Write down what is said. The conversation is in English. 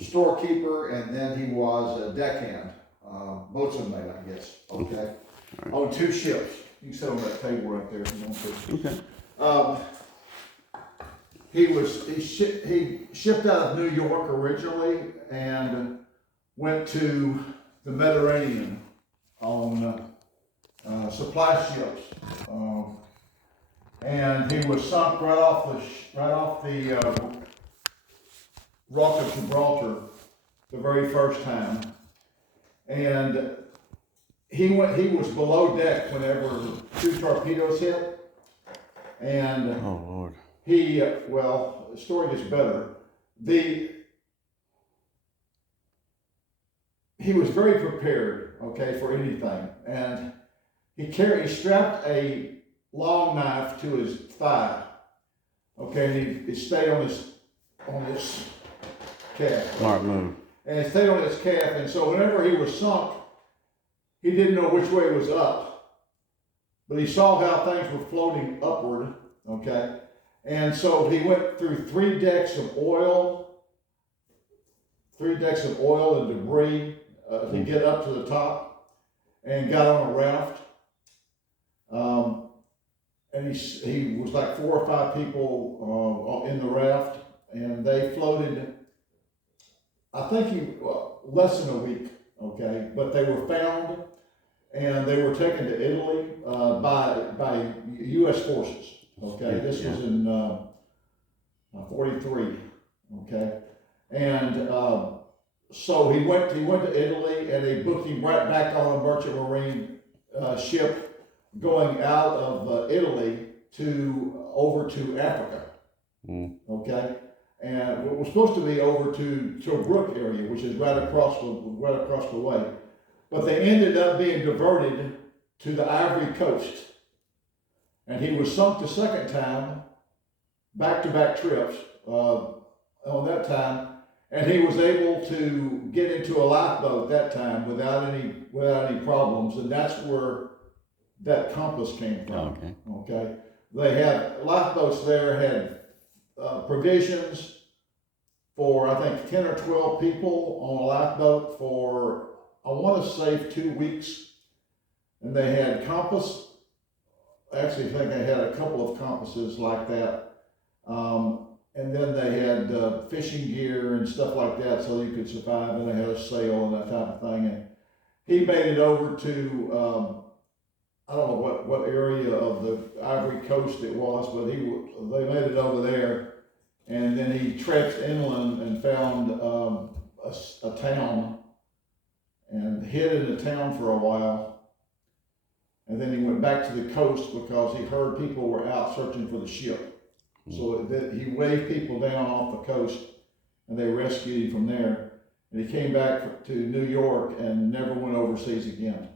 storekeeper, and then he was a deckhand, boatswain mate, I guess. Okay, Right. on 2 ships. You can sit on that table right there if you want to. Okay. He shipped out of New York originally and went to the Mediterranean on supply ships, and he was sunk right off the Rock of Gibraltar the very first time, and he was below deck whenever 2 torpedoes hit, and Oh Lord. well, the story gets better. He was very prepared, okay, for anything, and he strapped a long knife to his thigh, okay, and he stayed on his calf. Smart move. And it stayed on his calf, and so whenever he was sunk, he didn't know which way was up, but he saw how things were floating upward, okay? And so he went through 3 decks of oil and debris to get up to the top, and got on a raft. And he was like 4 or 5 people in the raft, and they floated, I think less than a week, okay? But they were found, and they were taken to Italy by U.S. forces, okay? This was in 43, okay? And so he went to Italy, and they booked him right back on a merchant marine ship going out of Italy over to Africa, okay? And it was supposed to be over to Tobruk area, which is right across the way. But they ended up being diverted to the Ivory Coast. And he was sunk the second time, back-to-back trips on that time, and he was able to get into a lifeboat that time without any problems, and that's where that compass came from. Okay. They had lifeboats there, had provisions for, I think, 10 or 12 people on a lifeboat for, I want to say, 2 weeks. And they had compass. Actually, I think they had a couple of compasses like that. And then they had fishing gear and stuff like that so you could survive. And they had a sail and that type of thing. And he made it over to, I don't know what area of the Ivory Coast it was, but they made it over there. And then he trekked inland and found a town and hid in the town for a while. And then he went back to the coast because he heard people were out searching for the ship. So he waved people down off the coast, and they rescued him from there. And he came back to New York and never went overseas again.